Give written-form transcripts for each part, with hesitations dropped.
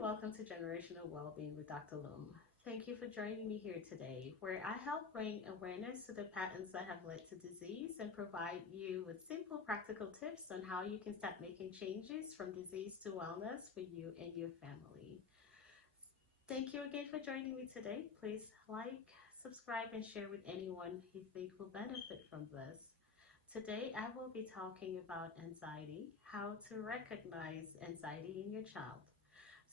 and welcome to Generational Wellbeing with Dr. Lum. Thank you for joining me here today, where I help bring awareness to the patterns that have led to disease and provide you with simple, practical tips on how you can start making changes from disease to wellness for you and your family. Thank you again for joining me today. Please like, subscribe, and share with anyone you think will benefit from this. Today, I will be talking about anxiety, how to recognize anxiety in your child.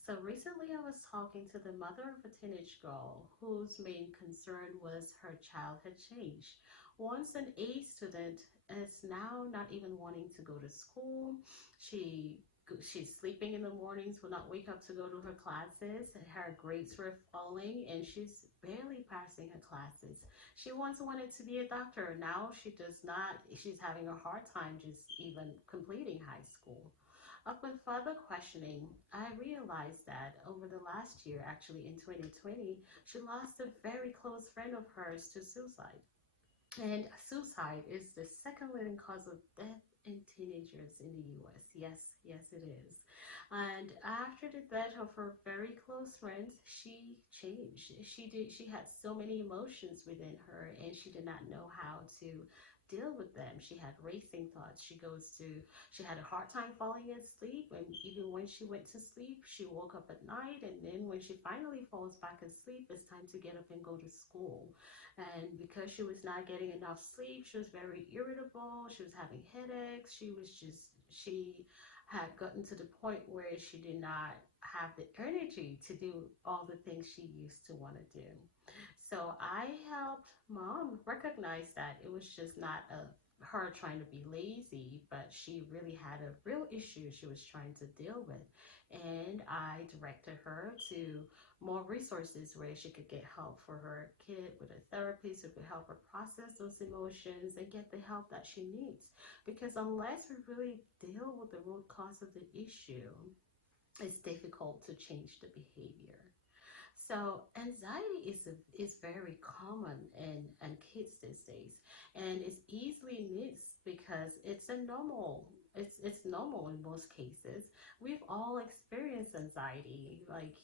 So recently I was talking to the mother of a teenage girl whose main concern was her child had changed. Once an A student is now not even wanting to go to school. She she's sleeping in the mornings, will not wake up to go to her classes. Her grades were falling and she's barely passing her classes. She once wanted to be a doctor. Now she does not. She's having a hard time just even completing high school. Upon further questioning, I realized that over the last year, actually in 2020, she lost a very close friend of hers to suicide. And suicide is the second leading cause of death in teenagers in the US. Yes, it is. And after the death of her very close friends, she changed. She had so many emotions within her and she did not know how to deal with them. She had racing thoughts. She had a hard time falling asleep, and even when she went to sleep, she woke up at night, and then when she finally falls back asleep, it's time to get up and go to school. And because she was not getting enough sleep, she was very irritable. She was having headaches. She had gotten to the point where she did not have the energy to do all the things she used to want to do. So I helped mom recognize that it was just not her trying to be lazy, but she really had a real issue she was trying to deal with. And I directed her to more resources where she could get help for her kid with a therapist who could help her process those emotions and get the help that she needs. Because unless we really deal with the root cause of the issue, it's difficult to change the behavior. So anxiety is very common in kids these days, and it's easily missed because it's normal in most cases. We've all experienced anxiety, like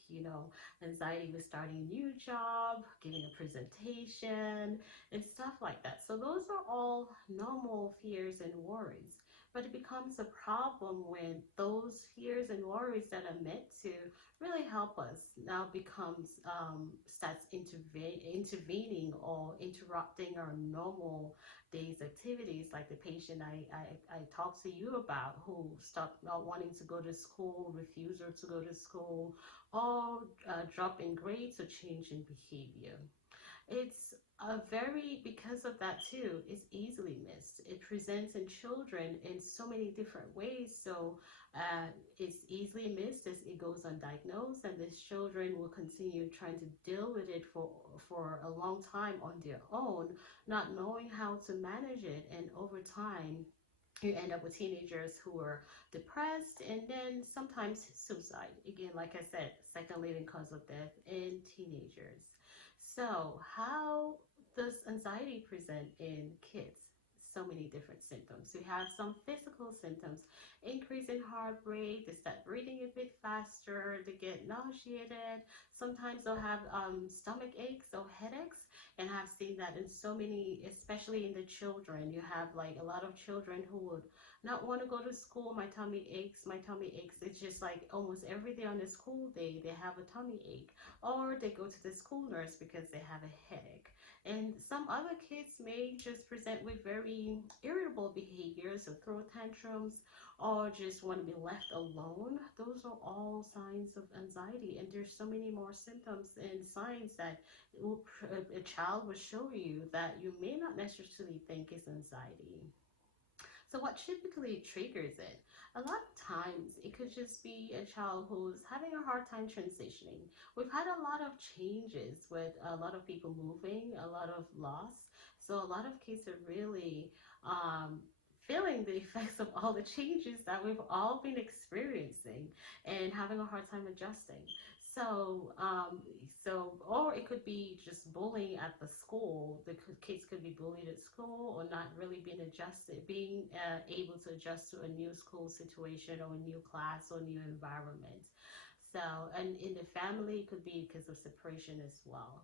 anxiety with starting a new job, giving a presentation, and stuff like that. So those are all normal fears and worries. But it becomes a problem when those fears and worries that are meant to really help us now becomes starts intervening or interrupting our normal day's activities, like the patient I talked to you about who stopped not wanting to go to school, refusal to go to school, or drop in grades or change in behavior. It's a very, because of that too, it's easily missed. It presents in children in so many different ways. So it's easily missed as it goes undiagnosed, and these children will continue trying to deal with it for a long time on their own, not knowing how to manage it. And over time, you end up with teenagers who are depressed and then sometimes suicide. Again, like I said, second leading cause of death in teenagers. So, how does anxiety present in kids? So many different symptoms. We have some physical symptoms: increase in heart rate, they start breathing a bit faster, they get nauseated. Sometimes they'll have stomach aches or headaches, and I've seen that in so many, especially in the children. You have like a lot of children who would not want to go to school. My tummy aches, my tummy aches. It's just like almost every day on the school day, they have a tummy ache, or they go to the school nurse because they have a headache. And some other kids may just present with very irritable behaviors, or throw tantrums, or just want to be left alone. Those are all signs of anxiety, and there's so many more symptoms and signs that a child will show you that you may not necessarily think is anxiety. So what typically triggers it? A lot of times it could just be a child who's having a hard time transitioning. We've had a lot of changes with a lot of people moving, a lot of loss. So a lot of kids are really feeling the effects of all the changes that we've all been experiencing and having a hard time adjusting. Or it could be just bullying at the school. The kids could be bullied at school, or not really being able to adjust to a new school situation or a new class or new environment. So and in the family, it could be because of separation as well.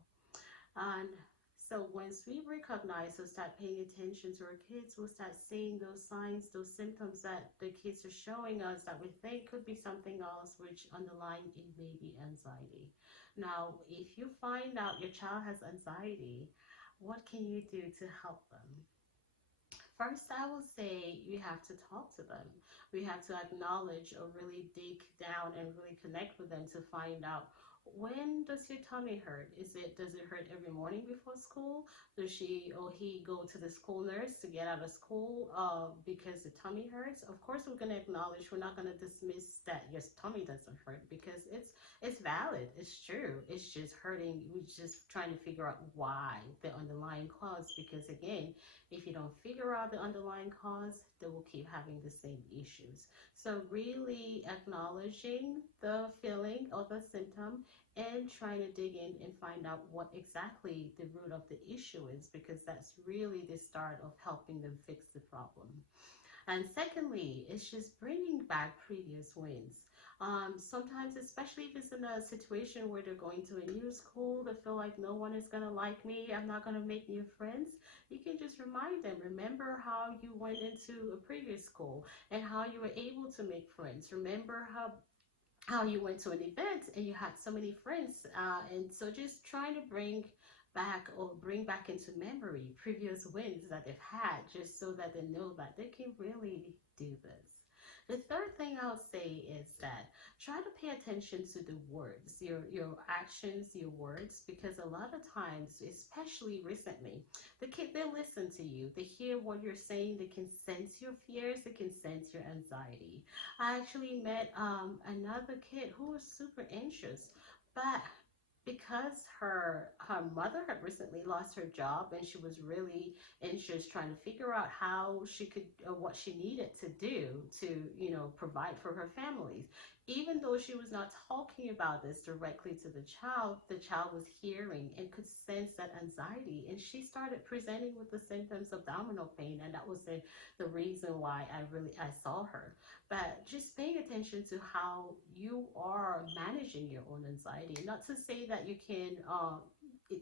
And so once we recognize or start paying attention to our kids, we'll start seeing those signs, those symptoms that the kids are showing us that we think could be something else, which underlying it may be anxiety. Now, if you find out your child has anxiety, what can you do to help them? First, I will say you have to talk to them. We have to acknowledge or really dig down and really connect with them to find out, when does your tummy hurt? Does it hurt every morning before school? Does she or he go to the school nurse to get out of school because the tummy hurts? Of course, we're going to acknowledge. We're not going to dismiss that your tummy doesn't hurt, because it's valid. It's true. It's just hurting. We're just trying to figure out why, the underlying cause. Because again, if you don't figure out the underlying cause, they will keep having the same issues. So really acknowledging the feeling or the symptom and trying to dig in and find out what exactly the root of the issue is, because that's really the start of helping them fix the problem. And secondly, it's just bringing back previous wins. Sometimes, especially if it's in a situation where they're going to a new school, they feel like no one is going to like me, I'm not going to make new friends. You can just remind them, remember how you went into a previous school and how you were able to make friends. Remember how you went to an event and you had so many friends. And so just trying to bring back into memory previous wins that they've had, just so that they know that they can really do this. The third thing I'll say is that try to pay attention to the words, your actions, your words, because a lot of times, especially recently, the kid, they listen to you, they hear what you're saying, they can sense your fears, they can sense your anxiety. I actually met another kid who was super anxious, but because her mother had recently lost her job and she was really anxious, trying to figure out how she could, what she needed to do to, provide for her families. Even though she was not talking about this directly to the child was hearing and could sense that anxiety, and she started presenting with the symptoms of abdominal pain, and that was the reason why I saw her. But just paying attention to how you are managing your own anxiety. Not to say that you can,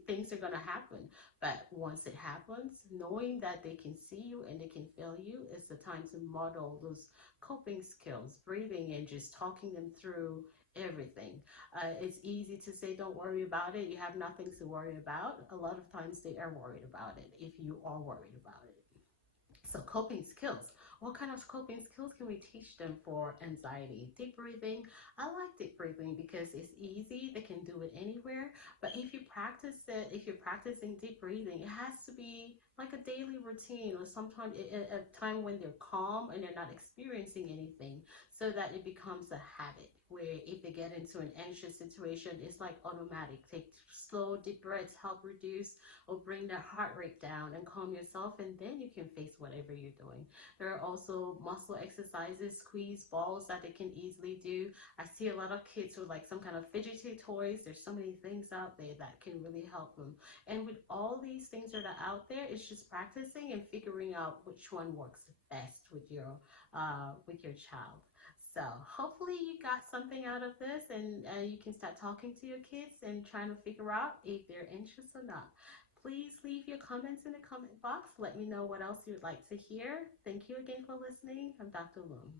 things are going to happen, but once it happens, knowing that they can see you and they can feel you, is the time to model those coping skills, breathing and just talking them through everything. It's easy to say, don't worry about it. You have nothing to worry about. A lot of times they are worried about it if you are worried about it. So coping skills. What kind of coping skills can we teach them for anxiety? Deep breathing. I like deep breathing because it's easy. They can do it anywhere. But if you practice it, if you're practicing deep breathing, it has to be like a daily routine, or sometimes a time when they're calm and they're not experiencing anything, so that it becomes a habit where if they get into an anxious situation, it's like automatic. Take slow, deep breaths, help reduce or bring the heart rate down and calm yourself, and then you can face whatever you're doing. There are also muscle exercises, squeeze balls that they can easily do. I see a lot of kids with like some kind of fidgety toys. There's so many things out there that can really help them. And with all these things that are out there, it's just practicing and figuring out which one works best with your child. So hopefully you got something out of this, and you can start talking to your kids and trying to figure out if they're anxious or not. Please leave your comments in the comment box. Let me know what else you'd like to hear. Thank you again for listening. I'm Dr. Lum.